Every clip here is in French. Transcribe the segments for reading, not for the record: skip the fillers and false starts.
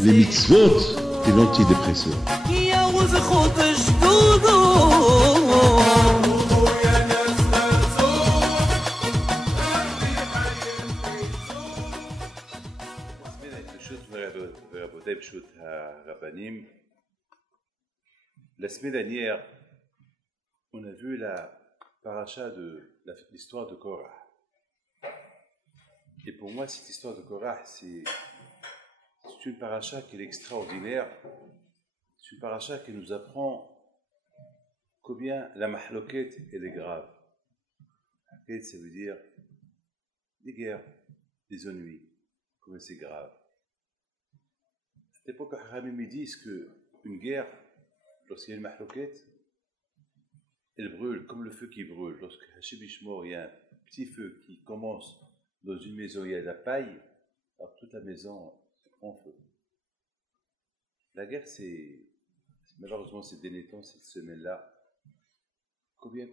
les mitzvot et l'antidépresseur. La semaine dernière, on a vu la paracha de l'histoire de Korah. Et pour moi, cette histoire de Korah, c'est une paracha qui est extraordinaire. C'est une paracha qui nous apprend combien la mahloket elle est grave. Mahloket, ça veut dire des guerres, des ennuis, combien c'est grave. À cette époque, les Haramim me disent qu'une guerre, lorsqu'il y a une mahloket, elle brûle comme le feu qui brûle. Lorsque Hachim Ishmor, il y a un petit feu qui commence dans une maison, il y a de la paille, alors toute la maison prend feu. La guerre, malheureusement, c'est dénétant cette semaine-là. Combien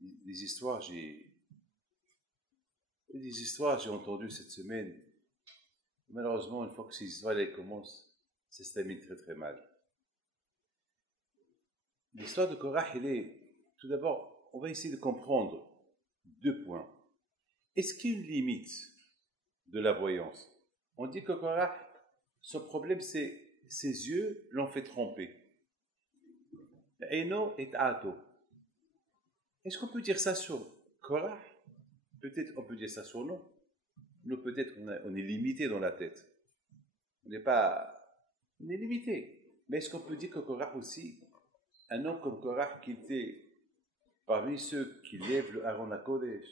des histoires j'ai entendues cette semaine. Malheureusement, une fois que ces histoires commencent, ça se termine très très mal. L'histoire de Korah, tout d'abord, on va essayer de comprendre 2 points. Est-ce qu'il y a une limite de la voyance? On dit que Korah, son problème, c'est ses yeux l'ont fait tromper. Eino et Ato. Est-ce qu'on peut dire ça sur Korah? Peut-être on peut dire ça sur nous. Nous, peut-être, on est limité dans la tête. On est limité. Mais est-ce qu'on peut dire que Korah aussi, un homme comme Korah qui était parmi ceux qui lèvent le Aaron HaKodesh,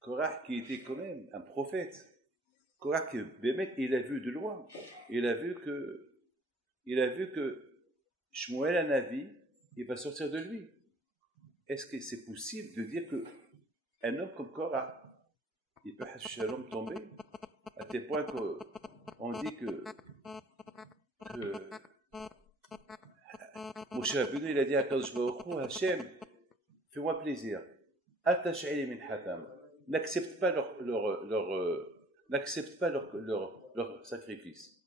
Korah qui était quand même un prophète, Korah qui, il a vu de loin, il a vu que Shmuel Hanavi, il va sortir de lui. Est-ce que c'est possible de dire qu'un homme comme Korah, il peut Shalom tomber à tel point qu'on dit que Moshe Rabbeinu, il a dit à Kadosh Baruch Hu, Hachem, fais-moi plaisir, Al tash'ili min hatam, n'accepte pas leur sacrifice.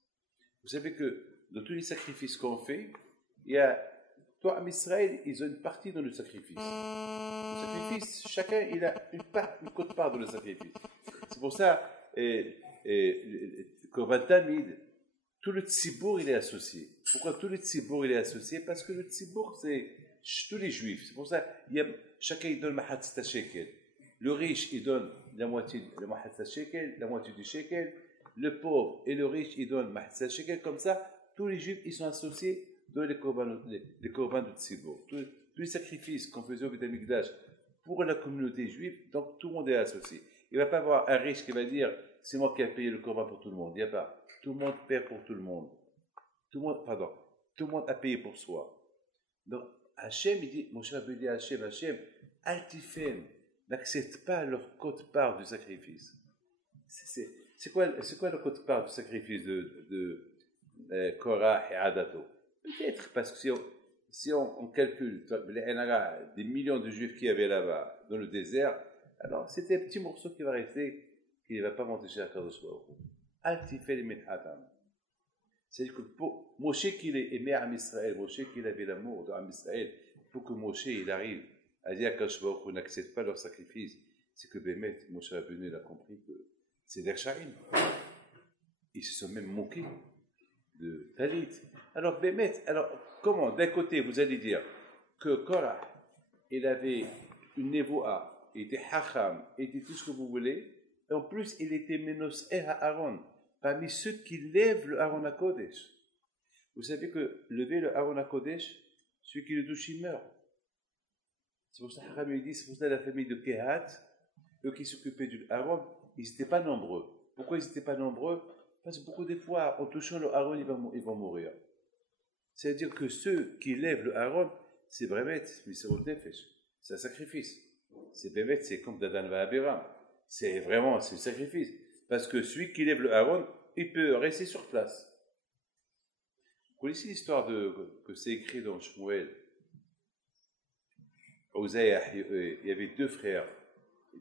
Vous savez que dans tous les sacrifices qu'on fait, il y a, toi, en Israël, ils ont une partie dans le sacrifice. Le sacrifice, chacun, il a une quote-part dans le sacrifice. C'est pour ça, Korban Tamid, tout le tzibour, il est associé. Pourquoi tout le tzibour, il est associé? Parce que le tzibour, c'est tous les juifs. C'est pour ça, chacun, il donne mahatzita shekel. Le riche, il donne la moitié de la mahatzita shekel, la moitié du shekel. Le pauvre et le riche, ils donnent mahatzita shekel. Comme ça, tous les juifs, ils sont associés dans les korban de tzibour. Tous les sacrifices qu'on faisait au Beth Amikdash pour la communauté juive, donc tout le monde est associé. Il ne va pas avoir un riche qui va dire c'est moi qui ai payé le korban pour tout le monde. Il n'y a pas. Tout le monde paie pour tout le monde. Tout le monde a payé pour soi. Donc, Hachem, il dit, Moshe Rabbeinu dit à Hachem, Altifen, n'accepte pas leur quote-part du sacrifice. C'est quoi leur quote-part du sacrifice de Korah et Adato? Peut-être parce que si on calcule, il y a des millions de juifs qui y avaient là-bas, dans le désert, alors c'était un petit morceau qui va rester, qui ne va pas monter chez Akadosh Baruch Hu. Altifel min hatam. C'est-à-dire que pour Moshe qui aimait Am Israël, Moshe qui avait l'amour d'Am Israël, pour que Moshe il arrive à dire qu'Akadosh Baruch Hu n'accepte pas leur sacrifice, c'est que Bémet, Moshe Rabbeinu, il a compris que c'est der Sha'in. Ils se sont même moqués de Talit. Alors Bémet, comment? D'un côté, vous allez dire que Korah, il avait une névoa, il était hacham, il était tout ce que vous voulez, et en plus, il était Menos'eh Aaron, parmi ceux qui lèvent le Aaron HaKodesh. Vous savez que lever le Aaron HaKodesh, celui qui le touche, il meurt. C'est pour ça que Haram dit, c'est pour ça la famille de Kehat, eux qui s'occupaient du Aaron, ils n'étaient pas nombreux. Pourquoi ils n'étaient pas nombreux? Parce que beaucoup de fois, en touchant le Aaron, ils vont mourir. C'est-à-dire que ceux qui lèvent le Aaron, c'est Bremet, mais c'est Nefesh, c'est un sacrifice. C'est Bremet, c'est comme Dadan Va'abiram. C'est un sacrifice. Parce que celui qui lève le Aaron, il peut rester sur place. Vous connaissez l'histoire que c'est écrit dans Shmuel? Il y avait 2 frères.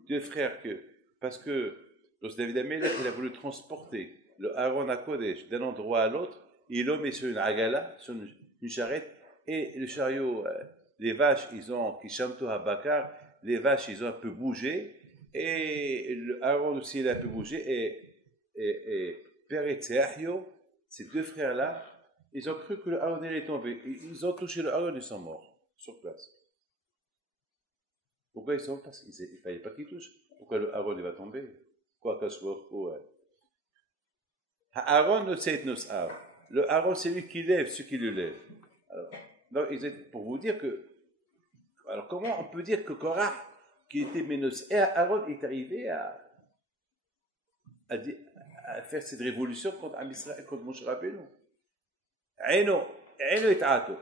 2 frères que parce que lorsque David Amelech, il a voulu transporter le Aaron à Kodesh d'un endroit à l'autre, il l'a mis sur une agala, sur une charrette, et le chariot, les vaches, ils ont, Kishamto Habakar, les vaches, ils ont un peu bougé, et le Aaron aussi, il a un peu bougé, et Peretz et Ahio, ces deux frères-là, ils ont cru que le Aaron est tombé. Ils ont touché le Aaron, ils sont morts, sur place. Pourquoi ils sont? Parce qu'il ne fallait pas qu'ils touchent. Pourquoi le Aaron il va tomber? Quoi que ce soit. Aaron ne sait pas. Le Aaron, c'est lui qui lève ceux qui le lèvent. Alors, donc, pour vous dire que. Alors, comment on peut dire que Korah, qui était Ménos, et Aaron est arrivé à faire cette révolution contre Amisraël, contre Moshe Rabbeinu? Aino et Ato.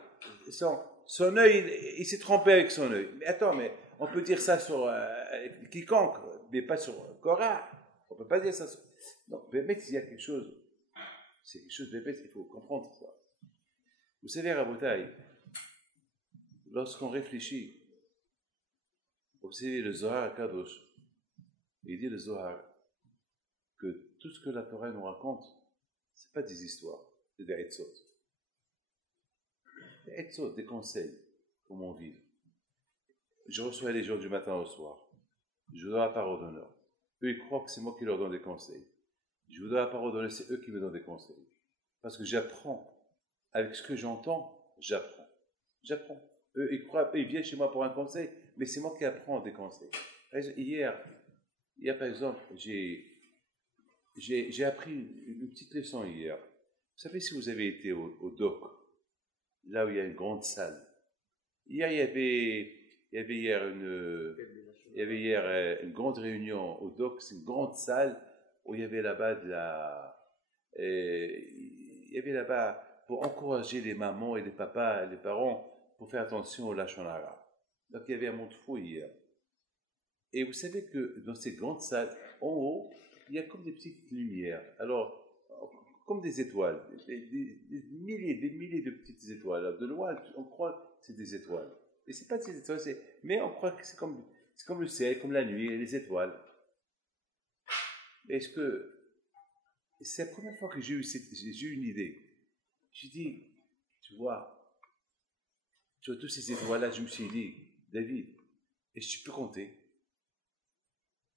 Son œil, il s'est trompé avec son œil. Mais attends, mais on peut dire ça sur quiconque, mais pas sur Korah. On ne peut pas dire ça sur. Non, Bémet, il y a quelque chose. C'est quelque chose de bête, il faut comprendre ça. Vous savez, Rabotai, lorsqu'on réfléchit, observez le Zohar Kadosh, il dit le Zohar que tout ce que la Torah nous raconte, ce n'est pas des histoires, c'est des etzot. Des etzot, des conseils, comment vivre. Je reçois les gens du matin au soir, je donne la parole d'honneur. Eux, ils croient que c'est moi qui leur donne des conseils. Je vous donne la parole d'honneur, c'est eux qui me donnent des conseils. Parce que j'apprends. Avec ce que j'entends, j'apprends. Eux, ils viennent chez moi pour un conseil, mais c'est moi qui apprends des conseils. Hier, par exemple, j'ai appris une petite leçon hier. Vous savez, si vous avez été au doc, là où il y a une grande salle, hier, il y avait hier une grande réunion au doc, c'est une grande salle où il y avait là-bas il y avait là-bas pour encourager les mamans et les papas et les parents pour faire attention au lachon arabe. Donc il y avait un monde fou hier. Et vous savez que dans ces grandes salles, en haut, il y a comme des petites lumières. Alors, comme des étoiles, des milliers de petites étoiles. Alors, de loin, on croit que c'est des étoiles. Et ce n'est pas des étoiles, mais on croit que c'est comme le ciel, comme la nuit et les étoiles. Est-ce que c'est la première fois que j'ai eu une idée. J'ai dit, tu vois, sur toutes ces étoiles-là, je me suis dit, David, est-ce que tu peux compter?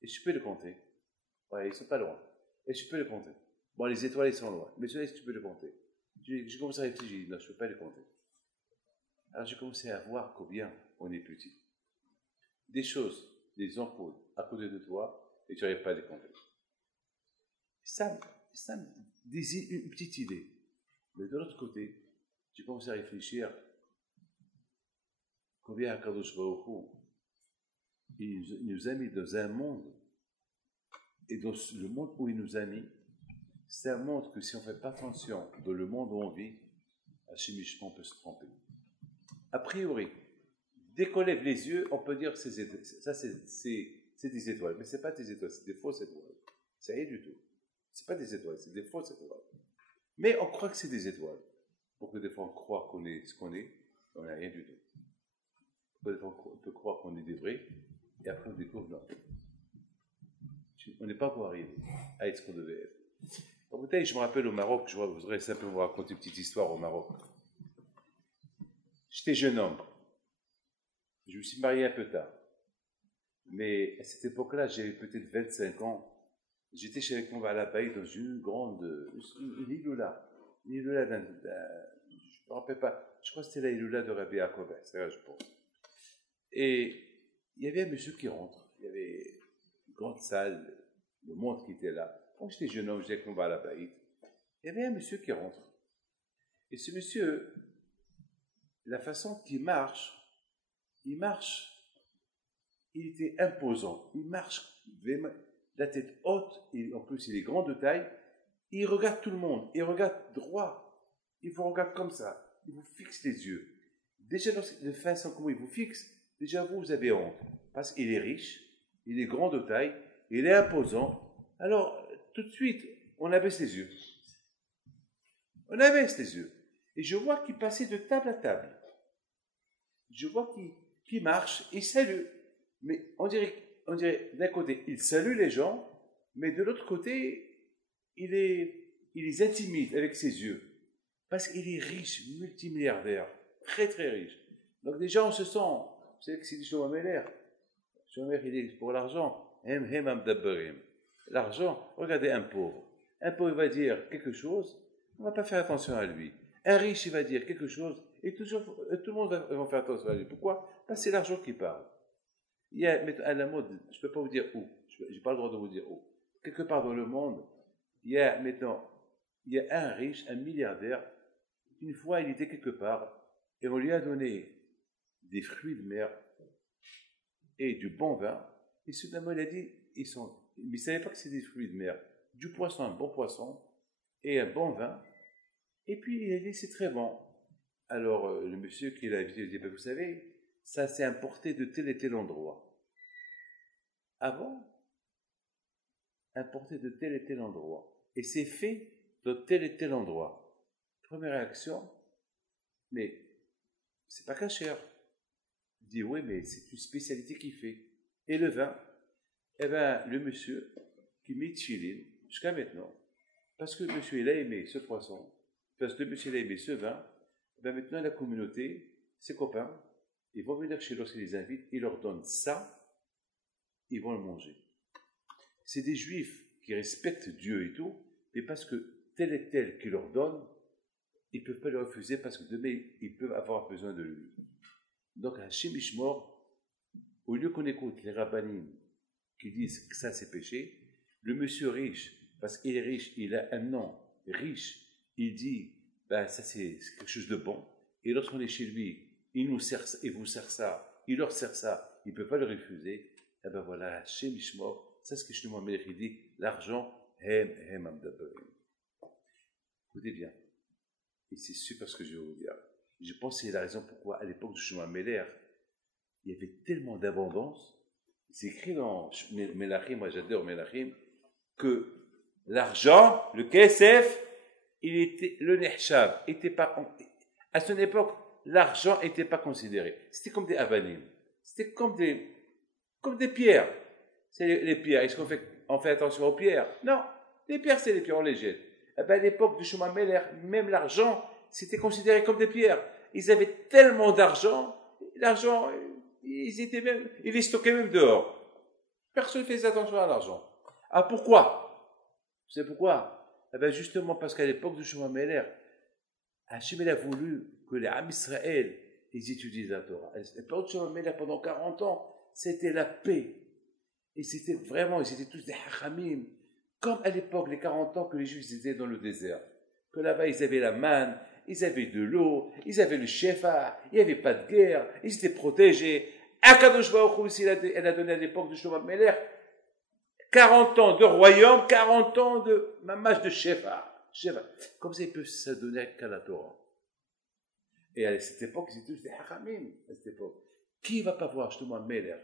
Est-ce que tu peux le compter? Ouais, ils ne sont pas loin. Est-ce que tu peux le compter? Bon, les étoiles, ils sont loin. Mais est-ce que tu peux le compter? J'ai commencé à réfléchir, j'ai dit, non, je ne peux pas le compter. Alors j'ai commencé à voir combien on est petit. Des choses, des ampoules à côté de toi, et tu n'arrives pas à les compter. Ça une petite idée. Mais de l'autre côté, j'ai commencé à réfléchir combien Akadosh Baruch Hu, il nous a mis dans un monde, et dans le monde où il nous a mis, c'est un monde que si on ne fait pas attention dans le monde où on vit, chimiquement on peut se tromper. A priori, dès qu'on lève les yeux, on peut dire que c'est des étoiles, mais ce n'est pas des étoiles, c'est des fausses étoiles. C'est rien du tout. Ce n'est pas des étoiles, c'est des fausses étoiles. Mais on croit que c'est des étoiles. Pour que des fois on croit qu'on est ce qu'on est, on n'est rien du tout. Des fois on peut croire qu'on est des vrais, et après on découvre non. On n'est pas encore arrivé à être ce qu'on devait être. En bouteille, je me rappelle au Maroc, je voudrais simplement vous raconter une petite histoire au Maroc. J'étais jeune homme. Je me suis marié un peu tard. Mais à cette époque-là, j'avais peut-être 25 ans. J'étais chez mon Valabaï dans une grande, une iloula. Une iloula je ne me rappelle pas. Je crois que c'était la iloula de Rabbi Yaakov, c'est vrai, je pense. Et il y avait un monsieur qui rentre. Il y avait une grande salle, le monde qui était là. Quand j'étais jeune homme, j'étais avec mon Valabaï. Il y avait un monsieur qui rentre. Et ce monsieur, la façon qu'il marche, il était imposant. Il marche la tête haute, et en plus il est grand de taille. Il regarde tout le monde, il regarde droit. Il vous regarde comme ça, il vous fixe les yeux. Déjà, de façon comment il vous fixe, déjà vous avez honte. Parce qu'il est riche, il est grand de taille, il est imposant. Alors, tout de suite, on abaisse les yeux. On abaisse les yeux. Et je vois qu'il passait de table à table. Je vois qu'il marche, il salue. Mais on dirait on dirait, d'un côté, il salue les gens, mais de l'autre côté, il les intimide avec ses yeux. Parce qu'il est riche, multimilliardaire, très très riche. Donc déjà, on se sent, vous savez que c'est du Shlomo Meler. Shlomo Meler, il est pour l'argent. L'argent, regardez un pauvre. Un pauvre va dire quelque chose, on ne va pas faire attention à lui. Un riche, il va dire quelque chose, et tout le monde va faire attention à lui. Pourquoi? Parce que c'est l'argent qui parle. Il y a à la mode, je ne peux pas vous dire où, je n'ai pas le droit de vous dire où. Quelque part dans le monde, il y a maintenant, il y a un riche, un milliardaire, une fois il était quelque part, et on lui a donné des fruits de mer et du bon vin, et soudainement il a dit, mais il ne savait pas que c'était des fruits de mer, du poisson, un bon poisson, et un bon vin, et puis il a dit, c'est très bon. Alors le monsieur qui l'a invité, il dit, ben, vous savez, ça s'est importé de tel et tel endroit. Avant, importé de tel et tel endroit. Et c'est fait de tel et tel endroit. Première réaction, mais c'est pas cachère. Il dit, oui, mais c'est une spécialité qu'il fait. Et le vin, eh bien, le monsieur qui met chilin jusqu'à maintenant, parce que le monsieur il a aimé ce poisson, parce que le monsieur il a aimé ce vin, eh bien maintenant la communauté, ses copains, ils vont venir chez eux lorsqu'ils les invitent, ils leur donnent ça, ils vont le manger. C'est des juifs qui respectent Dieu et tout, mais parce que tel et tel qui leur donne, ils ne peuvent pas le refuser parce que demain, ils peuvent avoir besoin de lui. Donc, Hachem Ishmor, au lieu qu'on écoute les rabbinim qui disent que ça c'est péché, le monsieur riche, parce qu'il est riche, il a un nom riche, il dit, ben, ça c'est quelque chose de bon, et lorsqu'on est chez lui, il vous sert ça, il leur sert ça, il ne peut pas le refuser, et ben voilà, Hachem Ishmor, c'est ce que Shlomo Meler dit, l'argent, hem amdaberim. Écoutez bien, et c'est super ce que je vais vous dire. Je pense que c'est la raison pourquoi, à l'époque de Shlomo Meler, il y avait tellement d'abondance. C'est écrit dans Melachim, moi j'adore Melachim, que l'argent, le KSF, le Nehchav, à son époque, l'argent n'était pas considéré. C'était comme des avanim. C'était comme des pierres. C'est les pierres. Est-ce qu'on fait attention aux pierres? Non. Les pierres, c'est les pierres, on les jette. Eh bien, à l'époque de Shlomo Meler, même l'argent, c'était considéré comme des pierres. Ils avaient tellement d'argent, l'argent, ils les stockaient même dehors. Personne ne faisait attention à l'argent. Ah, pourquoi? Vous savez pourquoi? Eh bien, justement parce qu'à l'époque de Shlomo Meler, Hachem a voulu que les Am Israël, ils étudient la Torah. À l'époque de Shlomo Meler, pendant 40 ans, c'était la paix. Et c'était vraiment, ils étaient tous des hachamim. Comme à l'époque, les 40 ans que les Juifs étaient dans le désert. Que là-bas, ils avaient la manne, ils avaient de l'eau, ils avaient le shefa, il n'y avait pas de guerre, ils étaient protégés. Akadosh Baruch Hu aussi, elle a donné à l'époque de Shlomo Meler 40 ans de royaume, 40 ans de mamash de shefa. Comme ça, ils peuvent se donner qu'à la Torah. Et à cette époque, ils étaient tous des hachamim, à cette époque. Qui ne va pas voir Shlomo Meler,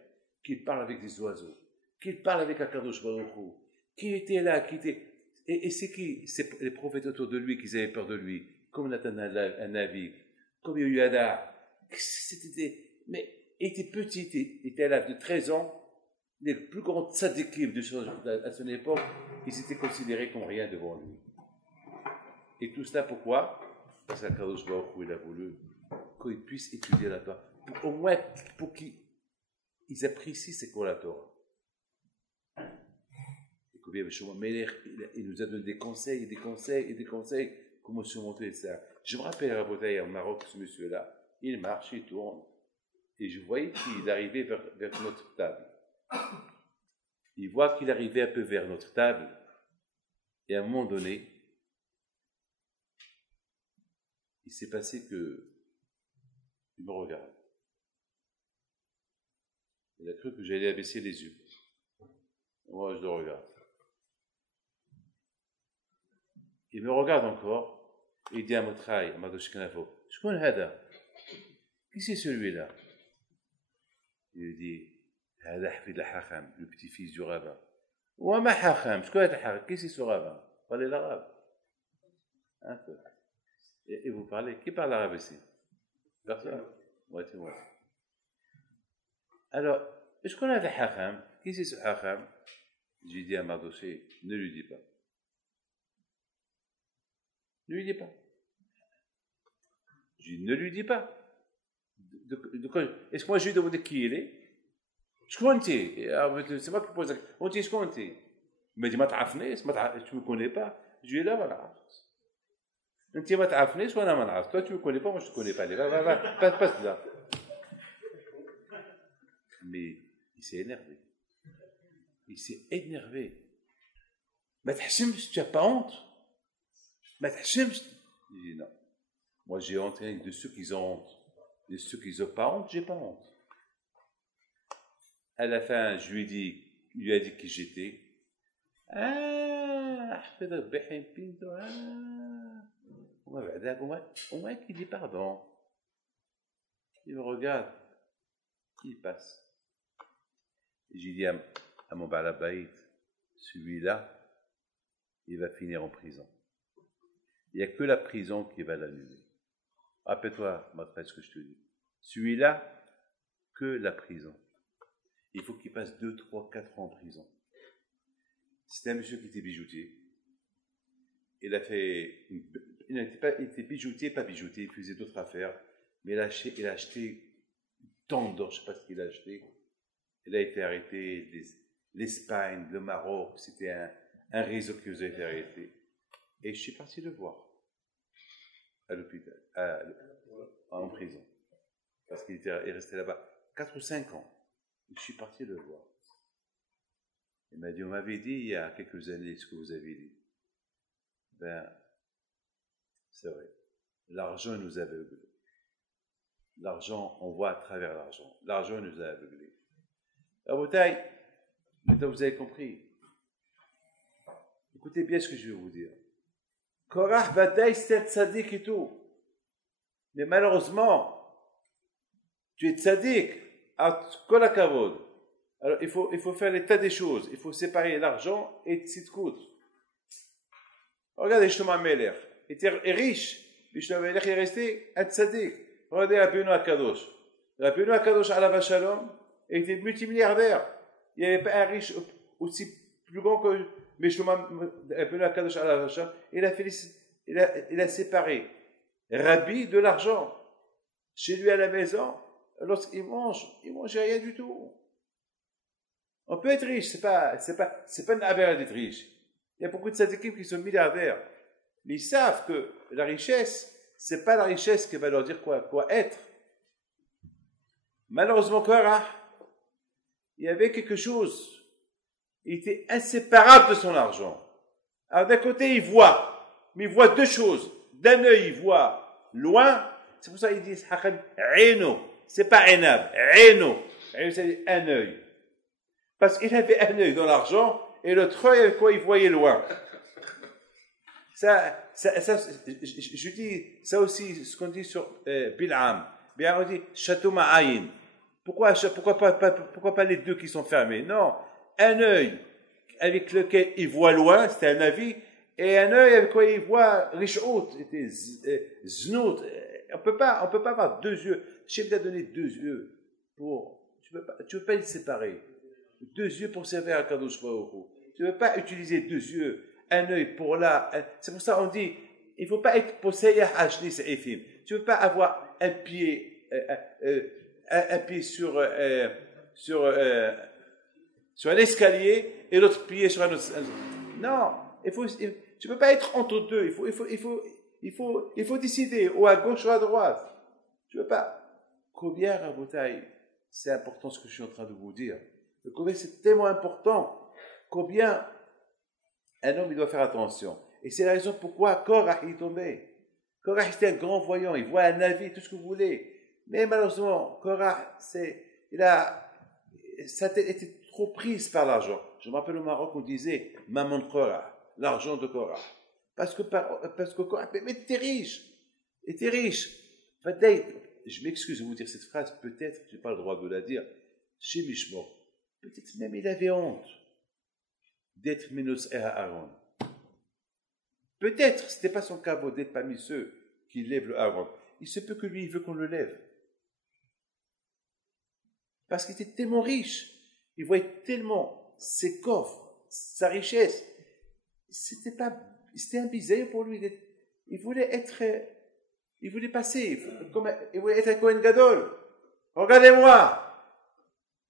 qui parle avec des oiseaux, qui parle avec Akadosh Baruch Hu, qui était là, et c'est qui? C'est les prophètes autour de lui qui avaient peur de lui, comme Nathan Navi, comme Yoyada. Mais il était petit, il était à l'âge de 13 ans, les plus grands tzadikim à son époque, ils étaient considérés comme rien devant lui. Et tout cela pourquoi? Parce qu'Akadosh Baruch Hu, il a voulu qu'ils puissent étudier la Torah. Au moins pour qu'ils apprécient c'est quoi la Torah. Mais il nous a donné des conseils, et des conseils, et des conseils, comment surmonter ça. Je me rappelle à Rabotaï, en Maroc, ce monsieur-là, il marche, il tourne, et je voyais qu'il arrivait vers notre table. Il voit qu'il arrivait un peu vers notre table, et à un moment donné, il s'est passé que il me regarde. Il a cru que j'allais abaisser les yeux. Moi, je le regarde. Il me regarde encore, et il dit à Motraï, à Madosh Kanafo, je connais Hada. Qui c'est celui-là? Il lui dit, Hada Hafid al-Hacham, le petit-fils du rabbin. Ou ma Hacham, je connais al-Hacham, qui c'est ce rabbin? Parlez l'arabe. Un peu. Et vous parlez, qui parle arabe ici? Personne? Moitié. Alors, Est-ce qu'on a des hacham? Qui c'est ce hacham? J'ai dit à Mardoché, ne lui dis pas. Ne lui dis pas. Je dis, ne lui dis pas. Est-ce que moi je lui ai demandé qui il est? Je comptais. C'est moi qui pose la question. On dit, je comptais. Il m'a dit, tu ne me connais pas. Je lui ai dit, là, voilà. Tu ne m'as pas. Toi, tu ne me connais pas, moi je ne te connais pas. Va, passe là. Mais il s'est énervé. Il s'est énervé. Mais tu n'as pas honte? Mais il dit non. Moi j'ai honte de ceux qui ont honte. De ceux qui n'ont pas honte, j'ai pas honte. À la fin, je lui ai dit qui j'étais. Au moins qu'il dit pardon. Il me regarde. Il passe. J'ai dit à mon balabaït, celui-là, il va finir en prison. Il n'y a que la prison qui va l'annuler. Rappelle-toi, Maître, ce que je te dis. Celui-là, que la prison. Il faut qu'il passe 2, 3, 4 ans en prison. C'était un monsieur qui était bijoutier. Il était bijoutier, pas bijoutier, il faisait d'autres affaires. Mais il a acheté tant d'or, je ne sais pas ce qu'il a acheté. Il a été arrêté, l'Espagne, le Maroc, c'était un réseau qui nous a été arrêté. Et je suis parti le voir à l'hôpital, en prison. Parce qu'il est resté là-bas 4 ou 5 ans. Et je suis parti le voir. Il m'a dit, on m'avait dit il y a quelques années ce que vous avez dit. Ben, c'est vrai. L'argent nous a aveuglés. L'argent, on voit à travers l'argent. L'argent nous a aveuglés. Rabotaï, maintenant vous avez compris. Écoutez bien ce que je vais vous dire. Korah Bataï, c'est tzaddik et tout. Mais malheureusement, tu es tzaddik, à kol hakavod. Alors il faut faire l'état des choses. Il faut séparer l'argent et tzidkout. Regardez Shlomo Ameler. Il était riche. Mais Shlomo Ameler est resté un tzaddik. Regardez Rabbeinu HaKadosh. Rabbeinu HaKadosh Alav Shalom était multimilliardaire. Il n'y avait pas un riche aussi plus grand que Rabbeinu HaKadosh Alav Shalom. Il a séparé Rabbi de l'argent. Chez lui à la maison, lorsqu'il mange, il ne mange rien du tout. On peut être riche, c'est pas une aberration d'être riche. Il y a beaucoup de tzadikim qui sont milliardaires. Mais ils savent que la richesse, c'est pas la richesse qui va leur dire quoi être. Malheureusement, Korah, il y avait quelque chose. Il était inséparable de son argent. Alors d'un côté, il voit, mais il voit deux choses. D'un œil, il voit loin. C'est pour ça qu'ils disent Aino. C'est pas Enab, Aino. Aino, c'est un œil. Parce qu'il avait un œil dans l'argent et l'autre œil avec quoi il voyait loin. Je dis ça aussi, ce qu'on dit sur Bil'am. Bien, on dit Château Ma'ayin. Pourquoi pas les deux qui sont fermés? Non, un œil avec lequel il voit loin, c'était un avis, et un œil avec quoi il voit Rish'out, Znout. On peut pas avoir deux yeux. Chef t'a donné deux yeux tu peux pas les séparer. Deux yeux pour servir à Kadosh Baruch Hu. Tu ne peux pas utiliser deux yeux, un œil pour là. C'est pour ça qu'on dit, il ne faut pas être posséyah hachni se'efim. Tu ne peux pas avoir un pied sur un escalier et l'autre pied sur un autre. Non, tu ne peux pas être entre deux. Il faut décider, ou à gauche ou à droite. Tu ne peux pas. Combien, Rabotaï, c'est important ce que je suis en train de vous dire. Le combien c'est tellement important. Combien un homme il doit faire attention. Et c'est la raison pourquoi Korah est tombé. Korah était un grand voyant, il voit un avis, tout ce que vous voulez. Mais malheureusement, Korah, sa tête était trop prise par l'argent. Je me rappelle au Maroc, on disait Maman de Korah, l'argent de Korah. Parce que Korah, mais t'es riche. Et t'es riche. Je m'excuse de vous dire cette phrase, peut-être, je n'ai pas le droit de la dire, chez Mishmor. Peut-être même il avait honte d'être Minos et Aaron. Peut-être, ce n'était pas son cas d'être parmi ceux qui lèvent le Aaron. Il se peut que lui, il veut qu'on le lève. Parce qu'il était tellement riche. Il voyait tellement ses coffres, sa richesse. C'était un bisaï pour lui. Il voulait passer, il voulait être un Kohen Gadol. Regardez-moi,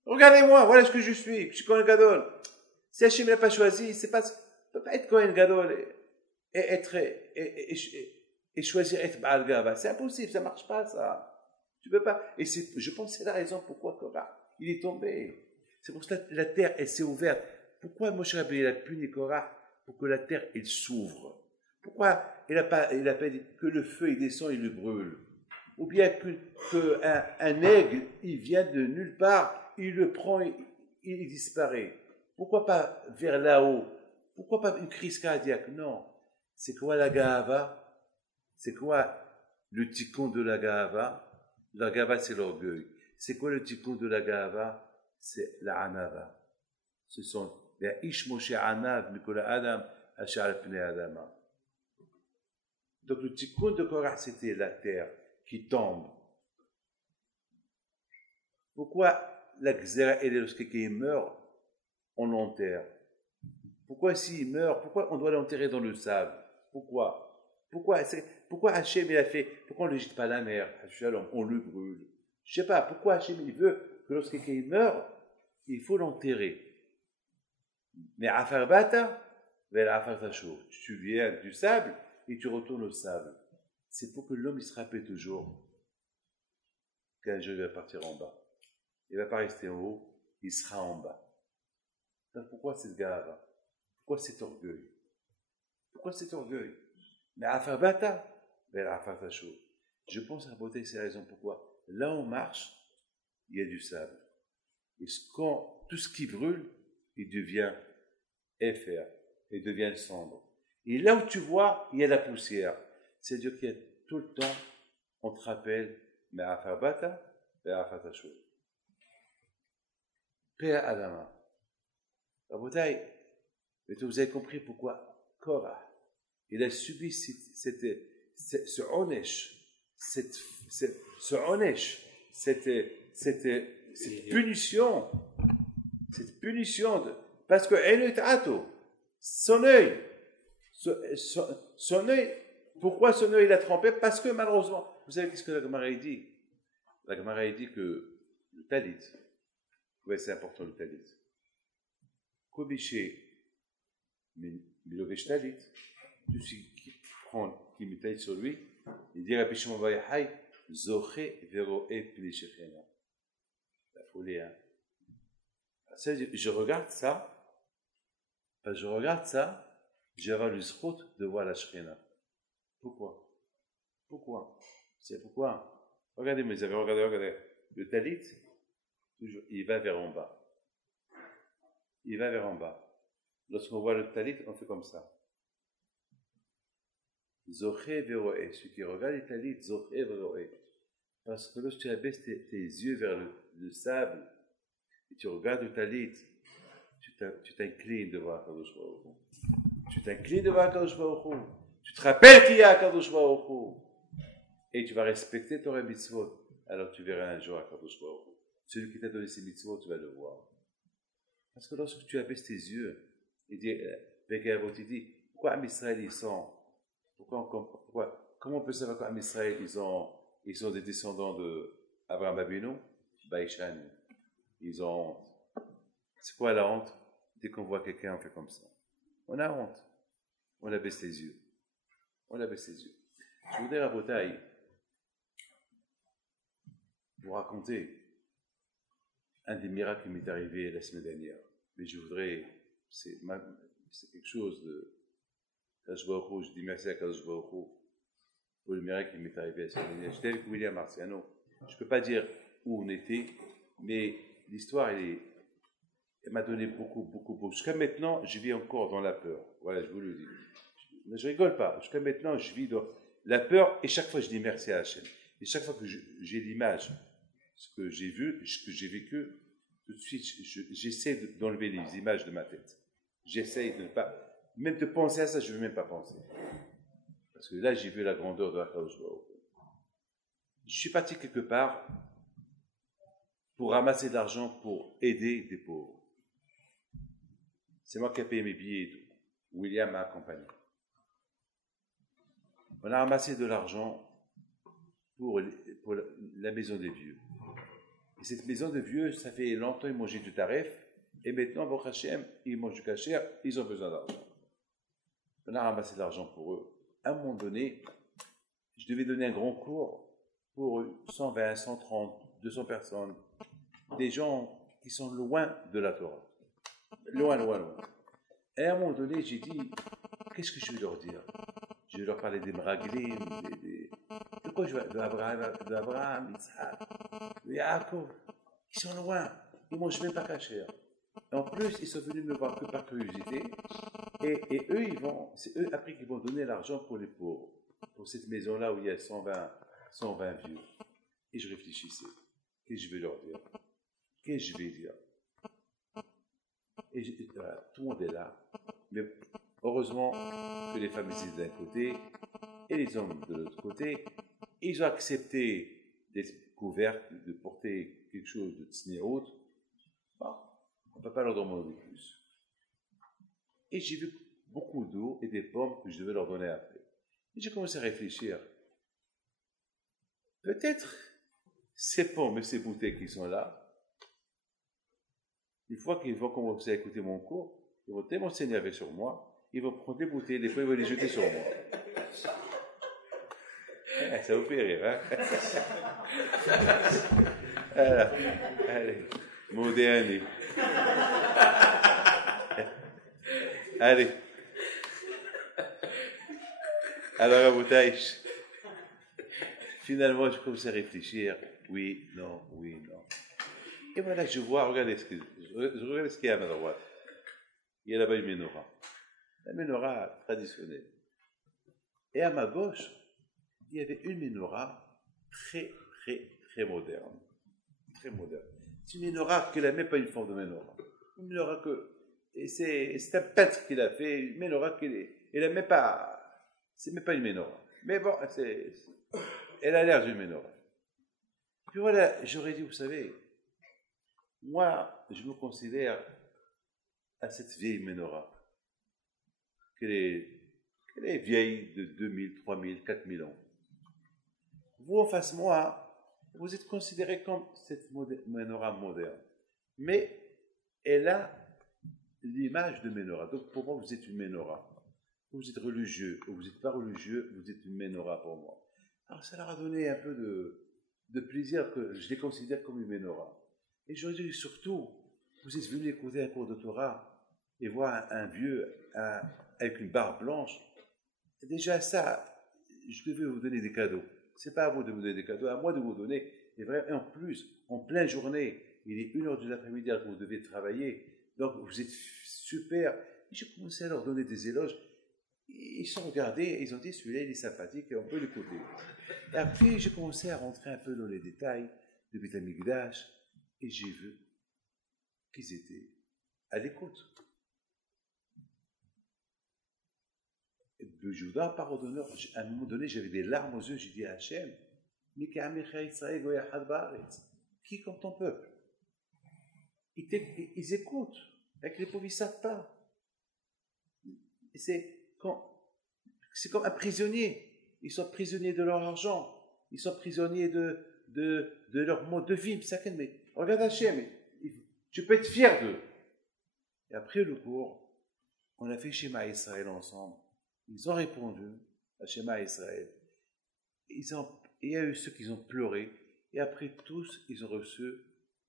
voilà ce que je suis Kohen Gadol. Si Hachem n'a pas choisi, ne peut pas être Kohen Gadol et choisir être Baal Gava. C'est impossible, ça ne marche pas, ça. Tu peux pas. Et je pense que c'est la raison pourquoi Korah, il est tombé. C'est pour ça que la terre, elle s'est ouverte. Pourquoi Moshe Rabbeinu a puni Korah? Pour que la terre, elle s'ouvre. Pourquoi il n'a pas dit que le feu, il descend, il le brûle? Ou bien qu'un aigle, il vient de nulle part, il le prend, il disparaît. Pourquoi pas vers là-haut? Pourquoi pas une crise cardiaque? Non. C'est quoi la Gahava? C'est quoi le tikkun de la Gahava? La Gahava, c'est l'orgueil. C'est quoi le tikkun de la Gahava? C'est la Anava. Ce sont les Ish Moshe Anav, Mikola Adam, Hachar Pnei Adama. Donc le tikkun de Korah, c'était la terre qui tombe. Pourquoi la Gzera, lorsque quelqu'un meurt, on l'enterre? Pourquoi s'il meurt, pourquoi on doit l'enterrer dans le sable? Pourquoi Hachem il a fait? Pourquoi on ne le jette pas à la mer? On le brûle. Je ne sais pas, pourquoi Hachem il veut que lorsque quelqu'un meurt, il faut l'enterrer? Mais Afar Bata, vers Afar Tachou, tu viens du sable et tu retournes au sable. C'est pour que l'homme il se rappelle toujours qu'un jour il va partir en bas. Il ne va pas rester en haut, il sera en bas. Donc pourquoi cette gare? Pourquoi cet orgueil? Mais Afar Bata, vers Afar Tachou. Je pense à beauté, c'est la raison pourquoi. Là où on marche, il y a du sable. Et quand tout ce qui brûle, il devient effet, il devient cendre. Et là où tu vois, il y a la poussière. C'est-à-dire qu'il y a tout le temps, on te rappelle, mais Afar Bata, vers Afar Tachou. Paix à Adama. Vous avez compris pourquoi Korah, il a subi ce onesh, cette punition, parce que son œil, pourquoi son œil l'a trempé? Parce que malheureusement, vous savez qu'est-ce que la Gemara dit? La Gemara dit que le talit, ouais, c'est important le talit. Kobiché, Milovesh talit, tout ce qui met talit sur lui, il dit Rabbi Shimon bar Yochai, Zoché veroé pli shechina. La folie, hein. Je regarde ça, j'aurai le zchut de voir la shechina. Pourquoi? C'est pourquoi? Regardez mes amis, regardez. Le talit, toujours, il va vers en bas. Lorsqu'on voit le talit, on fait comme ça. Zoché veroé. Celui qui regarde le talit, Zoché veroé. Parce que lorsque tu abaisses tes yeux vers le sable, et tu regardes le talit, tu t'inclines devant Akadosh Baruch Hu. Tu te rappelles qu'il y a Akadosh Baruch Hu. Et tu vas respecter Torah mitzvot. Alors tu verras un jour Akadosh Baruch Hu. Celui qui t'a donné ces mitzvot, tu vas le voir. Parce que lorsque tu abaisses tes yeux, il dit, pourquoi Am Israël ils sont, comment on peut savoir qu'Am Israël ils sont des descendants de Abraham Avinu? Baïchan. Ils ont honte. C'est quoi la honte? Dès qu'on voit quelqu'un, on fait comme ça. On a honte. On abaisse les yeux. Je voudrais à Botaï vous raconter un des miracles qui m'est arrivé la semaine dernière. Mais je voudrais, c'est quelque chose de Kadosh Baruch Hu. Je dis merci à Kadosh Baruch Hu pour le miracle qui m'est arrivé la semaine dernière. J'étais avec William Marciano. Je ne peux pas dire où on était, mais l'histoire, elle m'a donné beaucoup. Jusqu'à maintenant, je vis encore dans la peur. Voilà, je vous le dis. Je rigole pas. Jusqu'à maintenant, je vis dans la peur et chaque fois, je dis merci à Hachem. Et chaque fois que j'ai l'image, ce que j'ai vu, ce que j'ai vécu, tout de suite, j'essaie d'enlever les images de ma tête. J'essaie de ne pas, même de penser à ça, je ne veux même pas penser. Parce que là, j'ai vu la grandeur de la Kadosh Baruch Hu. Je suis parti quelque part, pour ramasser de l'argent pour aider des pauvres. C'est moi qui ai payé mes billets et tout. William m'a accompagné. On a ramassé de l'argent pour la maison des vieux. Et cette maison des vieux, ça fait longtemps qu'ils mangeaient du tarif, et maintenant, Baruch Hashem, ils mangent du kasher, ils ont besoin d'argent. On a ramassé de l'argent pour eux. À un moment donné, je devais donner un grand cours pour 120, 130, 200 personnes, des gens qui sont loin de la Torah. Loin, loin, loin. Et à un moment donné, j'ai dit, qu'est-ce que je vais leur dire? Je vais leur parler des Meraglim, de quoi je vais, d'Abraham, d'Isaac, de Yaakov. Ils sont loin, ils ne mangent même pas kasher. En plus, ils sont venus me voir que par curiosité. Et eux, c'est eux après qui vont donner l'argent pour les pauvres, pour cette maison-là où il y a 120 vieux. Et je réfléchissais. Qu'est-ce que je vais leur dire? Qu'est-ce que je vais dire? Et tout le monde est là. Mais heureusement que les femmes étaient d'un côté et les hommes de l'autre côté. Ils ont accepté d'être couverts, de porter quelque chose de tsnéout. Bon, on ne peut pas leur demander plus. Et j'ai vu beaucoup d'eau et des pommes que je devais leur donner après. Et j'ai commencé à réfléchir. Peut-être ces pommes et ces bouteilles qui sont là, une fois qu'ils vont commencer à écouter mon cours, ils vont tellement s'énerver sur moi, ils vont prendre des bouteilles, des fois ils vont les jeter sur moi. Ça vous fait rire, hein? Alors, allez, moderne. Allez. Alors, à Boutaïch, finalement, je commence à réfléchir. Oui, non, oui, non. Et voilà, je vois, regardez ce qu'il y a à ma droite. Il y a là-bas une menorah. La menorah traditionnelle. Et à ma gauche, il y avait une menorah très, très, très moderne. Très moderne. C'est une menorah qui n'a même pas une forme de menorah. Une menorah que... Et c'est un peintre qui l'a fait, une menorah elle n'a même pas... C'est même pas une menorah. Mais bon, elle a l'air d'une menorah. Puis voilà, j'aurais dit, vous savez, moi, je me considère à cette vieille menorah, qu'elle est vieille de 2000, 3000, 4000 ans. Vous, en face de moi, vous êtes considéré comme cette menorah moderne. Mais elle a l'image de menorah. Donc pour moi, vous êtes une menorah. Vous êtes religieux ou vous n'êtes pas religieux, vous êtes une menorah pour moi. Alors ça leur a donné un peu de plaisir que je les considère comme une menorah. Et je dis surtout, vous êtes venu écouter un cours de Torah et voir un vieux avec une barbe blanche. Déjà ça, je devais vous donner des cadeaux. C'est pas à vous de vous donner des cadeaux, à moi de vous donner. Et en plus, en pleine journée, il est 1h de l'après-midi que vous devez travailler. Donc vous êtes super. Et j'ai commencé à leur donner des éloges. Ils se sont regardés et ils ont dit celui-là il est sympathique et on peut l'écouter. Et après j'ai commencé à rentrer un peu dans les détails de Beth Amikdash et j'ai vu qu'ils étaient à l'écoute. Le Judas, par ordonneur, à un moment donné j'avais des larmes aux yeux, j'ai dit à Hachem, mais qui est comme ton peuple? Ils écoutent, avec les pauvres ils ne savent pas. C'est comme un prisonnier. Ils sont prisonniers de leur argent. Ils sont prisonniers de leur mode de vie. Mais regarde Hachem, tu peux être fier d'eux. Et après le cours, on a fait Shema Israël ensemble. Ils ont répondu à Shema Israël. Il y a eu ceux qui ont pleuré. Et après tous, ils ont reçu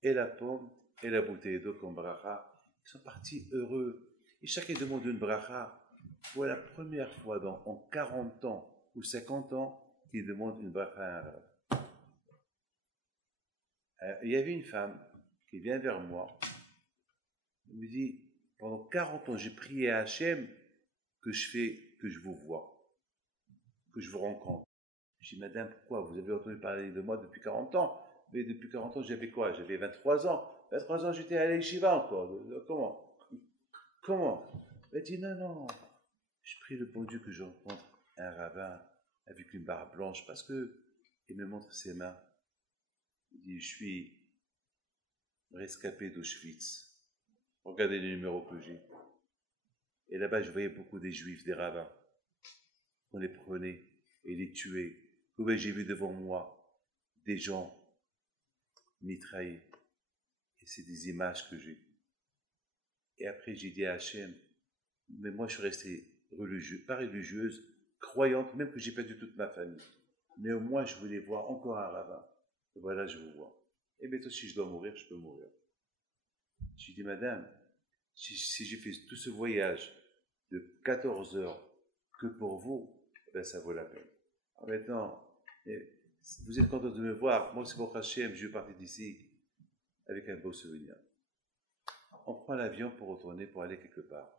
et la pomme et la bouteille d'eau comme bracha. Ils sont partis heureux. Et chacun demande une bracha. Pour la première fois en 40 ans ou 50 ans qu'il demande une bracha à un arabe. Il y avait une femme qui vient vers moi. Elle me dit, pendant 40 ans, j'ai prié à Hachem que je vous vois, que je vous rencontre. Je dis, madame, pourquoi? Vous avez entendu parler de moi depuis 40 ans. Mais depuis 40 ans, j'avais quoi? J'avais 23 ans. 23 ans, j'étais à l'Yeshiva encore. Comment? Elle dit, non. Je prie le bon Dieu que je rencontre un rabbin avec une barbe blanche parce que il me montre ses mains. Il dit, je suis rescapé d'Auschwitz. Regardez les numéros que j'ai. Et là-bas, je voyais beaucoup des juifs, des rabbins. On les prenait et les tuait. Comme j'ai vu devant moi des gens mitraillés. Et c'est des images que j'ai. Et après, j'ai dit à Hachem, mais moi, je suis restée religieuse, pas religieuse, croyante, même que j'ai perdu toute ma famille. Mais au moins, je voulais voir encore un rabbin. Et voilà, je vous vois. Et bientôt, si je dois mourir, je peux mourir. J'ai dit, madame, si j'ai fait tout ce voyage de 14 heures que pour vous, ben ça vaut la peine. Alors maintenant, vous êtes content de me voir. Moi, c'est votre Hachem, je vais partir d'ici avec un beau souvenir. On prend l'avion pour retourner, pour aller quelque part.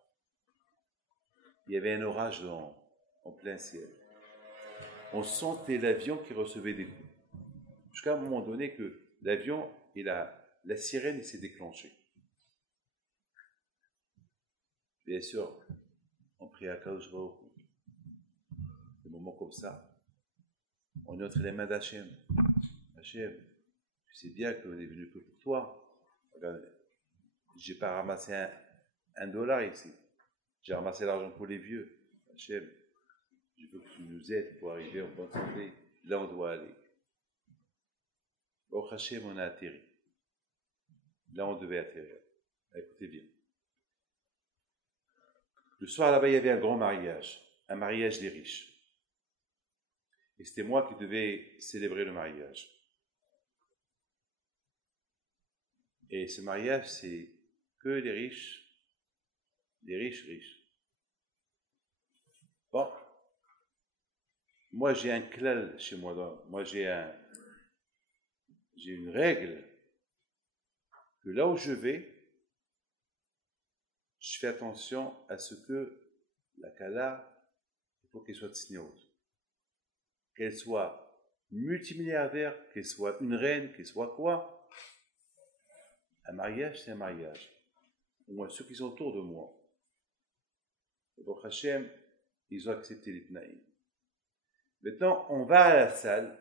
Il y avait un orage en plein ciel. On sentait l'avion qui recevait des coups. Jusqu'à un moment donné que l'avion et la sirène s'est déclenchée. Bien sûr, on prie à Kadosh Baruch Hu. Des moments comme ça, on est entre les mains d'Hachem. Hachem, tu sais bien qu'on est venu que pour toi. Regarde, j'ai pas ramassé un dollar ici. J'ai ramassé l'argent pour les vieux. Hachem, je veux que tu nous aides pour arriver en bonne santé. Là, on doit aller. Au Hachem, on a atterri. Là, on devait atterrir. Écoutez bien. Le soir, là-bas, il y avait un grand mariage. Un mariage des riches. Et c'était moi qui devais célébrer le mariage. Et ce mariage, c'est que les riches riches. Bon, moi j'ai un klal chez moi, moi j'ai une règle que là où je vais, je fais attention à ce que la kala, il faut qu'elle soit tsniout, qu'elle soit multimilliardaire, qu'elle soit une reine, qu'elle soit quoi. Un mariage, c'est un mariage. Au moins ceux qui sont autour de moi. Et pour Hachem, ils ont accepté les tnaïs. Maintenant, on va à la salle.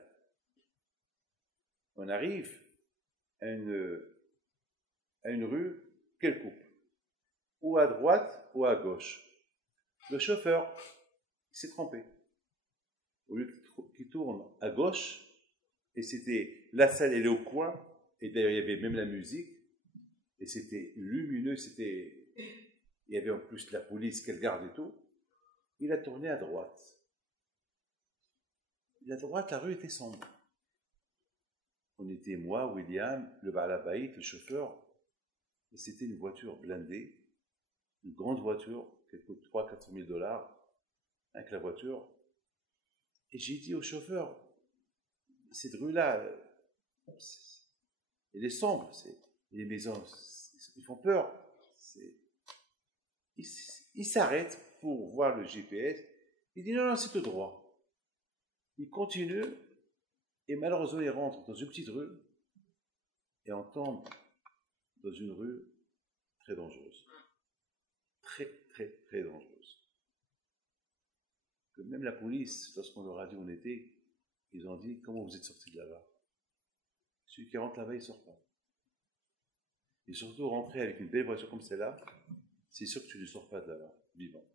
On arrive à une rue qu'elle coupe. Ou à droite ou à gauche. Le chauffeur, il s'est trompé. Au lieu qu'il tourne à gauche, et c'était la salle, elle est au coin, et d'ailleurs il y avait même la musique, et c'était lumineux, il y avait en plus la police qu'elle garde et tout. Il a tourné à droite. Et à droite, la rue était sombre. On était moi, William, le Baalabaït, le chauffeur, et c'était une voiture blindée, une grande voiture qui coûte 300 000 à 400 000 avec la voiture. Et j'ai dit au chauffeur, cette rue-là, elle est sombre, les maisons, ils font peur. Il s'arrête pour voir le GPS. Il dit non, c'est tout droit. Il continue et malheureusement il rentre dans une petite rue et on tombe dans une rue très dangereuse. Très, très, très dangereuse. Que même la police, lorsqu'on leur a dit où on était, ils ont dit comment vous êtes sortis de là-bas. Celui qui rentre là-bas, il ne sort pas. Et surtout rentrer avec une belle voiture comme celle-là, c'est sûr que tu ne sors pas de là-bas, vivant.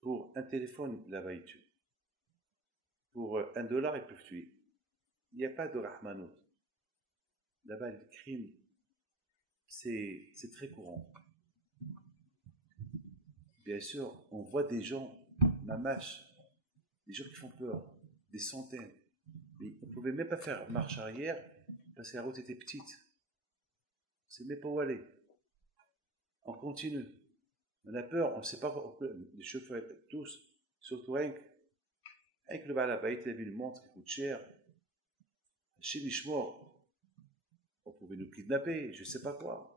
Pour un téléphone, là-bas, ils tuent. Pour $1, ils peuvent tuer. Il n'y a pas de rahmanout. Là-bas, le crime, c'est très courant. Bien sûr, on voit des gens, mamache, des gens qui font peur, des centaines. Mais on ne pouvait même pas faire marche arrière parce que la route était petite. On ne sait même pas où aller. On continue. On a peur, on ne sait pas quoi. Les chauffeurs, tous, surtout avec le Baalabaït, il avait une montre qui coûte cher. Chez Mishmor, on pouvait nous kidnapper, je ne sais pas quoi.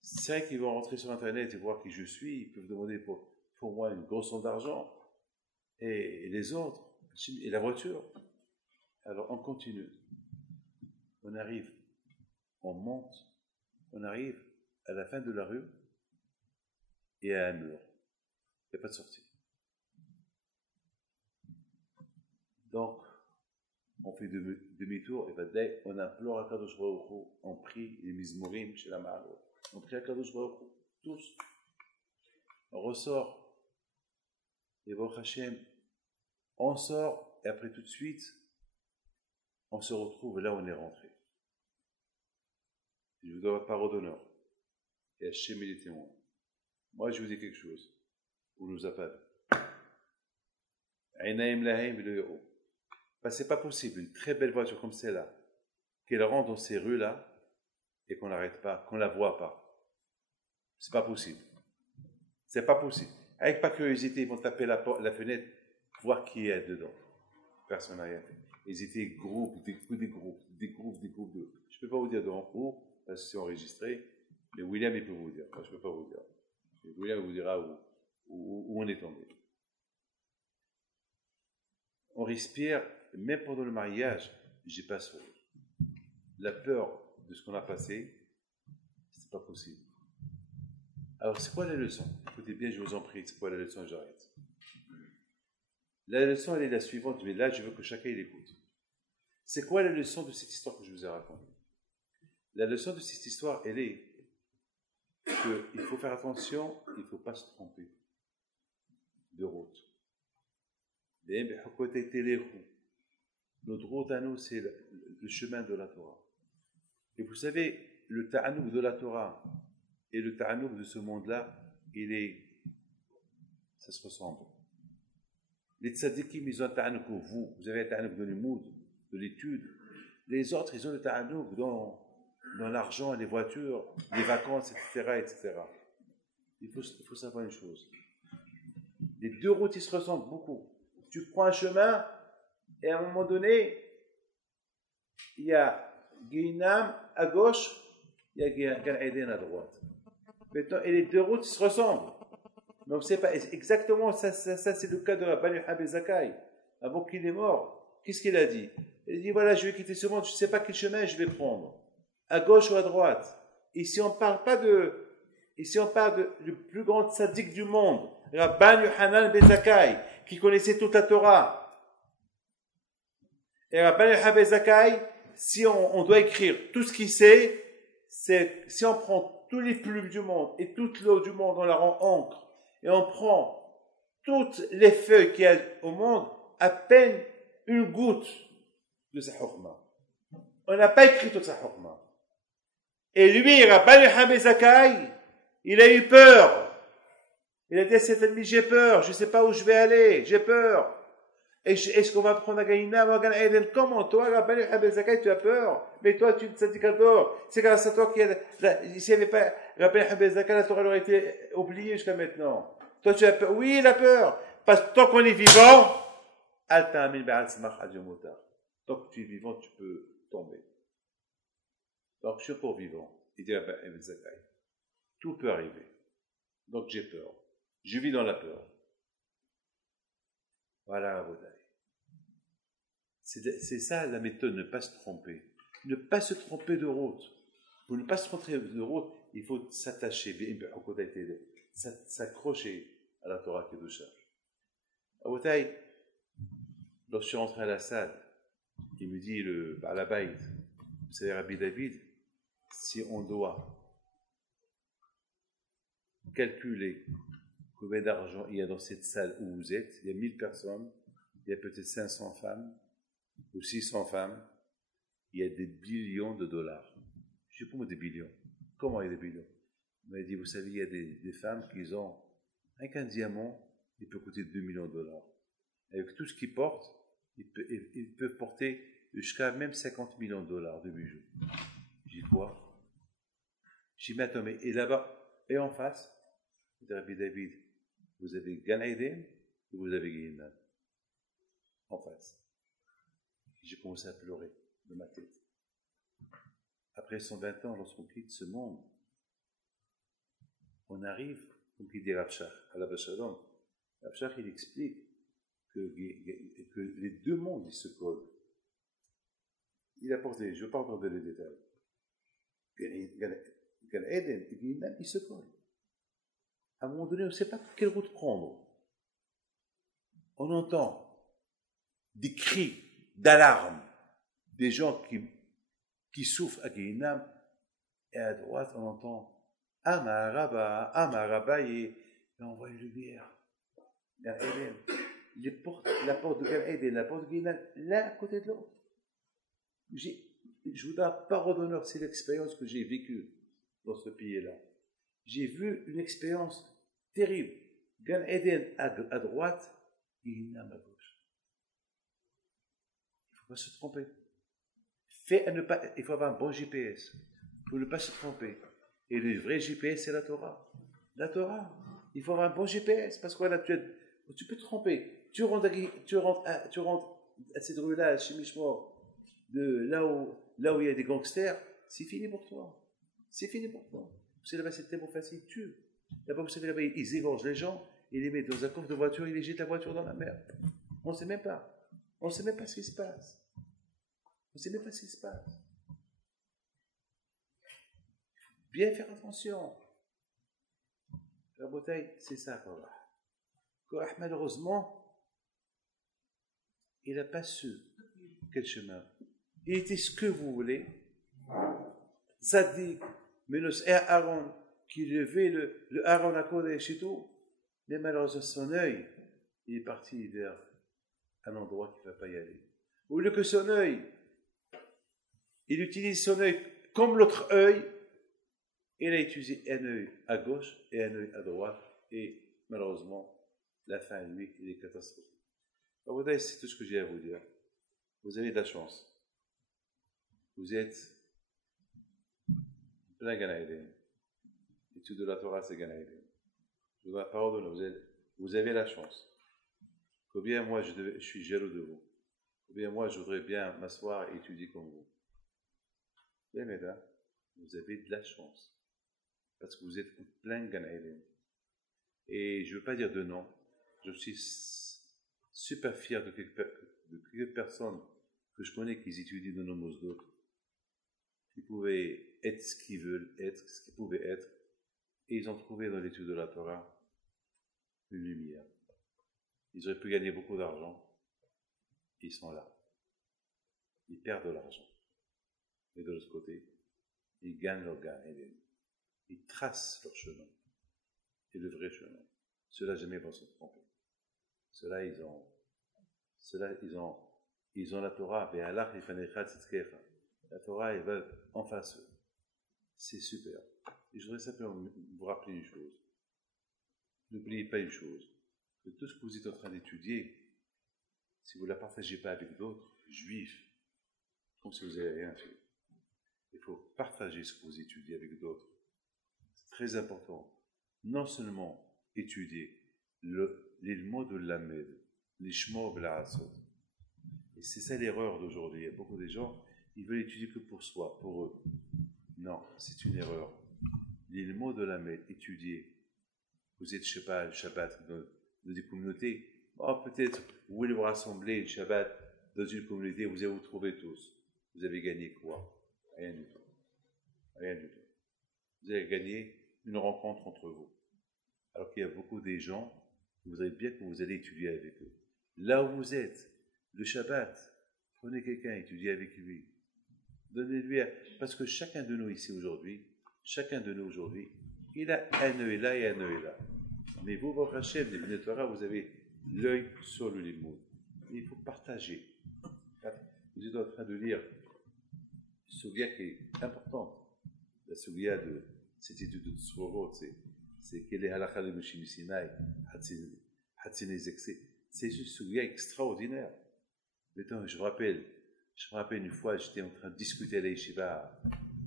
C'est vrai qu'ils vont rentrer sur Internet et voir qui je suis, ils peuvent demander pour moi une grosse somme d'argent. Et les autres, et la voiture. Alors on continue. On arrive, on monte, on arrive à la fin de la rue et à un mur. Il n'y a pas de sortie. Donc, on fait demi-tour, et ben on implore à Kadosh Baruch Hu, on prie les mizmorim chez la Ma'alo, on prie à Kadosh Baruch Hu, tous. On ressort, et Baruch Hashem, on sort, et après tout de suite, on se retrouve là où on est rentré. Je vous dois parole d'honneur, et Hashem est les témoins. Moi, je vous dis quelque chose, on nous a pas vu. C'est pas possible, une très belle voiture comme celle-là, qu'elle rentre dans ces rues-là et qu'on n'arrête pas, qu'on la voit pas. C'est pas possible. C'est pas possible. Avec pas curiosité, ils vont taper la fenêtre, voir qui est dedans. Personne n'a rien fait. Ils étaient groupes. Je peux pas vous dire de en cours, parce que c'est enregistré, mais William, il peut vous dire. Moi, je peux pas vous dire. William vous dira où on est tombé. On respire, même pendant le mariage, j'ai pas souri. La peur de ce qu'on a passé, c'est pas possible. Alors, c'est quoi la leçon? Écoutez bien, je vous en prie, c'est quoi la leçon? J'arrête. La leçon, elle est la suivante, mais là, je veux que chacun l'écoute. C'est quoi la leçon de cette histoire que je vous ai racontée? La leçon de cette histoire, elle est qu'il faut faire attention, il ne faut pas se tromper de route. Notre route à nous, c'est le chemin de la Torah. Et vous savez, le ta'anouk de la Torah et le ta'anouk de ce monde-là, ça se ressemble. Les tzadikim, ils ont un ta'anouk pour vous. Vous avez un ta'anouk de l'imoud, de l'étude. Les autres, ils ont le ta'anouk dans l'argent, les voitures, les vacances, etc. Il faut savoir une chose. Les deux routes, ils se ressemblent beaucoup. Tu prends un chemin, et à un moment donné, il y a Guinam à gauche, il y a Gan Eden à droite. Maintenant, et les deux routes se ressemblent. Donc, c'est pas exactement ça, c'est le cas de Rabban Yochanan ben Zakkai. Avant qu'il est mort, qu'est-ce qu'il a dit? Il a dit voilà, je vais quitter ce monde, je ne sais pas quel chemin je vais prendre, à gauche ou à droite. Ici, on parle du plus grand tzaddik du monde, Rabban Yochanan ben Zakkai, qui connaissait toute la Torah. Et Rabban Yochanan ben Zakkai, si on doit écrire tout ce qu'il sait, c'est si on prend tous les plumes du monde et toute l'eau du monde, on la rend encre, et on prend toutes les feuilles qu'il y a au monde, à peine une goutte de sa hukma. On n'a pas écrit toute sa hukma. Et lui, Rabban Yochanan ben Zakkai, il a eu peur. Il a dit à cet ennemi, j'ai peur, je ne sais pas où je vais aller, j'ai peur. Est-ce qu'on va prendre un Gaïna ou un Gan Eden? Comment toi, Rabban Yochanan ben Zakkai, tu as peur? Mais toi, tu es tzadikador. C'est grâce à toi qu'il y a... S'il n'y avait pas Rabban Yochanan ben Zakkai, la Torah aurait été oubliée jusqu'à maintenant. Toi, tu as peur. Oui, il a peur. Parce que tant qu'on est vivant, tant que tu es vivant, tu peux tomber. Donc, je suis encore vivant. Il dit Rabban Yochanan ben Zakkai. Tout peut arriver. Donc, j'ai peur. Je vis dans la peur. Voilà, Rabotai. C'est ça la méthode, ne pas se tromper. Ne pas se tromper de route. Pour ne pas se tromper de route, il faut s'attacher, s'accrocher à la Torah Kedusha. Rabotai, lorsque je suis rentré à la salle, il me dit, à la Baïd, vous savez, Rabbi David, si on doit calculer combien d'argent il y a dans cette salle où vous êtes, il y a 1000 personnes, il y a peut-être 500 femmes ou 600 femmes, il y a des billions de dollars. Je dis comment des billions? Comment il y a des billions? Il m'a dit, vous savez, il y a des femmes qui ont, avec un diamant, il peut coûter 2 millions de dollars. Avec tout ce qu'ils portent, ils peuvent porter jusqu'à même 50 millions de dollars de bijoux. Je dis quoi? Je dis, mais attends, mais et là-bas, et en face, Rabbi David, vous avez Gan Eden et vous avez Guéhinam en face. J'ai commencé à pleurer de ma tête. Après 120 ans, lorsqu'on quitte ce monde, on arrive, comme il dit Rav Shach, à la Shalom. Rav Shach, il explique que les deux mondes, ils se collent. Il a porté, je ne veux pas entendre les détails. Gan Eden et Guéhinam, ils se collent. À un moment donné, on ne sait pas quelle route prendre. On entend des cris d'alarme des gens qui souffrent à Guéhinam, et à droite, on entend Amaraba, et on voit une lumière. Gan Eden. La porte de Gan Eden, la porte de Guéhinam, l'un à côté de l'autre. Je vous donne parole d'honneur, c'est l'expérience que j'ai vécue dans ce pays-là. J'ai vu une expérience terrible. Gan Eden à droite, Guéhinam à gauche. Il ne faut pas se tromper. Il faut avoir un bon GPS pour ne pas se tromper. Et le vrai GPS, c'est la Torah. La Torah. Il faut avoir un bon GPS parce que voilà, tu peux te tromper. Tu rentres à cette rue-là, chez Mishmor, là où il y a des gangsters, c'est fini pour toi. C'est fini pour toi. Vous savez, là-bas, c'est tellement facile. Là-bas, vous savez, là-bas, ils égorgent les gens, ils les mettent dans un coffre de voiture, ils les jettent la voiture dans la mer. On ne sait même pas. On ne sait même pas ce qui se passe. On ne sait même pas ce qui se passe. Bien faire attention. La bouteille, c'est ça, Korah. Korah, malheureusement, il n'a pas su quel chemin. Il était ce que vous voulez. Tzaddik, Menos et Aaron, qui levait le Aaron à Kodesh et tout, mais malheureusement, son œil, il est parti vers un endroit qu'il ne va pas y aller. Au lieu que son œil, il utilise son œil comme l'autre œil, il a utilisé un œil à gauche et un œil à droite, et malheureusement, la fin, lui, il est catastrophique. Alors, vous voyez, c'est tout ce que j'ai à vous dire. Vous avez de la chance. Vous êtes plein Gan Eden. L'étude de la Torah, c'est Gan Eden. Je vous pardonne, vous avez la chance. Combien moi, je suis jaloux de vous. Combien moi, je voudrais bien m'asseoir et étudier comme vous. Mais mesdames, vous avez de la chance. Parce que vous êtes en plein Gan Eden. Et je ne veux pas dire de non. Je suis super fier de quelques personnes que je connais qui étudient dans nos mosdot, qui pouvaient être ce qu'ils veulent être, ce qu'ils pouvaient être, et ils ont trouvé dans l'étude de la Torah une lumière. Ils auraient pu gagner beaucoup d'argent, ils sont là. Ils perdent de l'argent. Et de l'autre côté, ils gagnent leur Gan Eden. Ils tracent leur chemin. Et le vrai chemin. Ceux-là jamais vont se tromper. Ceux-là, ils ont la Torah. La Torah, elle va en face d'eux. C'est super. Et je voudrais simplement vous rappeler une chose. N'oubliez pas une chose. Que tout ce que vous êtes en train d'étudier, si vous ne la partagez pas avec d'autres, juifs, comme si vous n'avez rien fait. Il faut partager ce que vous étudiez avec d'autres. C'est très important. Non seulement étudier les mots de l'Amed, les shmo b'la'asot. Et c'est ça l'erreur d'aujourd'hui. Il y a beaucoup de gens, ils veulent étudier que pour soi, pour eux. Non, c'est une erreur. Les mots de l'Amed, étudier. Vous êtes, je ne sais pas, le Shabbat dans des communautés. Oh, peut-être, vous voulez vous rassembler le Shabbat dans une communauté, vous allez vous trouver tous. Vous avez gagné quoi? Rien du tout. Rien du tout. Vous avez gagné une rencontre entre vous. Alors qu'il y a beaucoup de gens qui voudraient bien que vous allez étudier avec eux. Là où vous êtes, le Shabbat, prenez quelqu'un, étudiez avec lui. Donnez-lui parce que chacun de nous ici aujourd'hui, il a un œil là et un œil là. Mais vous, votre Hachem, les Bnei Torah, vous avez l'œil sur le limoud. Il faut partager. Vous êtes en train de lire une sougya qui est importante. La sougya de cette étude de Tzvorot, c'est quelle est halakha de Moshe Sinaï, Hatzine Zekse. C'est une sougya extraordinaire. Maintenant, je me rappelle une fois, j'étais en train de discuter à la yeshiva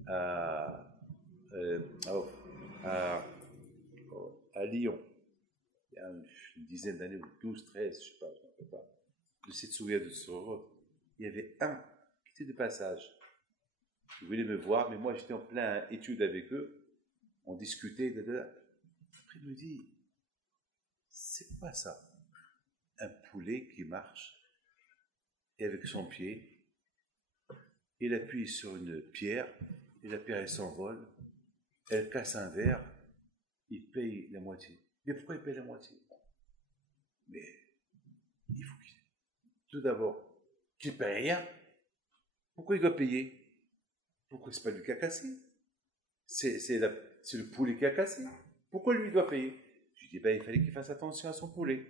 à Lyon, il y a une dizaine d'années, ou 12, 13, je ne sais pas, je ne me rappelle pas, de cette sougya de Tzvorot. Il y avait un qui était de passage. Ils voulaient me voir, mais moi j'étais en plein étude avec eux. On discutait. Après, il me dit, c'est quoi ça? Un poulet qui marche, et avec son pied, il appuie sur une pierre, et la pierre elle s'envole, elle casse un verre, il paye la moitié. Mais pourquoi il paye la moitié? Mais il faut qu'il... Tout d'abord, qu'il ne paye rien, Pourquoi il doit payer? Pourquoi c'est pas lui qui a cassé? C'est le poulet qui a cassé. Pourquoi lui doit payer? Je lui dis, ben, il fallait qu'il fasse attention à son poulet.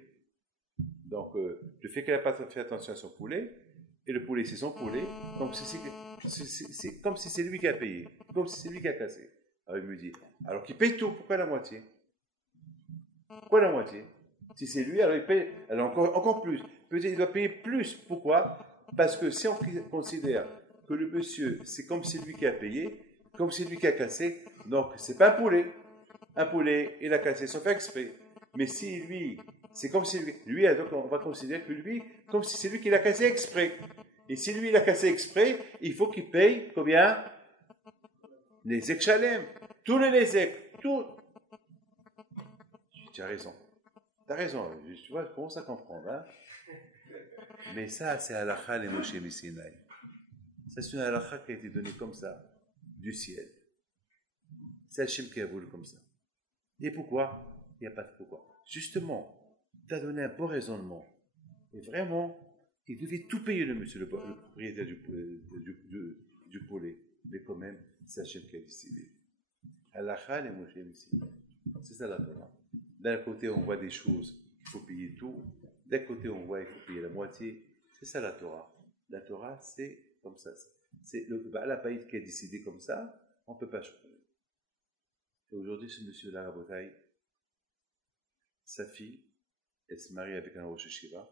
Donc, le fait qu'elle n'a pas fait attention à son poulet, et le poulet, c'est son poulet, donc c'est comme si c'est lui qui a payé, comme si c'est lui qui a cassé. Alors, il me dit, alors qu'il paye tout, pourquoi la moitié? Pourquoi la moitié? Si c'est lui, alors il paye alors encore plus. Peut-être il doit payer plus. Pourquoi? Parce que si on considère que le monsieur, c'est comme c'est lui qui a payé, comme c'est lui qui a cassé, donc c'est pas un poulet. Un poulet, il a cassé sans faire exprès. Mais si lui, c'est comme si lui, donc on va considérer que lui, comme si c'est lui qui l'a cassé exprès. Et si lui, il a cassé exprès, il faut qu'il paye combien? Les ekchalem, tous les lesek, tout. Tu as raison. Tu as raison, tu vois, je commence à comprendre. Hein? Mais ça, c'est halakha les Moshe Missinaï. Ça, c'est une halakha qui a été donnée comme ça, du ciel. C'est Hachem qui a voulu comme ça. Et pourquoi? Il n'y a pas de pourquoi. Justement, tu as donné un bon raisonnement. Et vraiment, il devait tout payer, le monsieur, le propriétaire du poulet. Mais quand même, c'est Hachem qui a décidé. Halakha les Moshe Missinaï. C'est ça la Torah. D'un côté, on voit des choses, il faut payer tout. D'un côté, on voit qu'il faut payer la moitié. C'est ça la Torah. La Torah, c'est comme ça. C'est le Baal HaBayit qui a décidé comme ça, on ne peut pas changer. Et aujourd'hui, ce monsieur-là, Rabotai, sa fille, elle se marie avec un Rosh Yeshiva.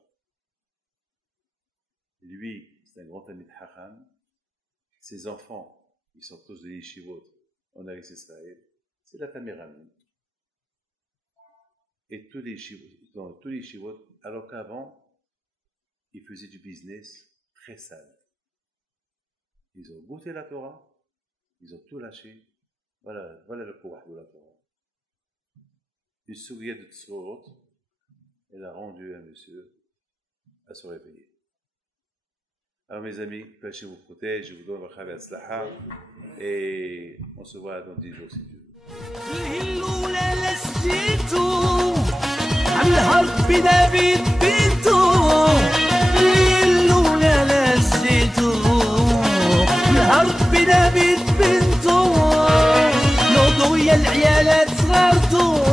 Lui, c'est un grand Talmid Chacham. Ses enfants, ils sont tous de Yeshivot en Eretz Israël. C'est la Taméramim. Et tous les yeshivot, alors qu'avant, ils faisaient du business très sale. Ils ont goûté la Torah, ils ont tout lâché. Voilà le pouvoir de la Torah. Une souillette de Tzorot, elle a rendu un monsieur à se réveiller. Alors mes amis, que Hachem vous protège, je vous donne bracha ve'atzlacha, et on se voit dans 10 jours si Dieu veut. الهرب بنبيت بنتو اللولا لسيتو الهرب بنبيت بنتو نوضو يا العيالات صغرتو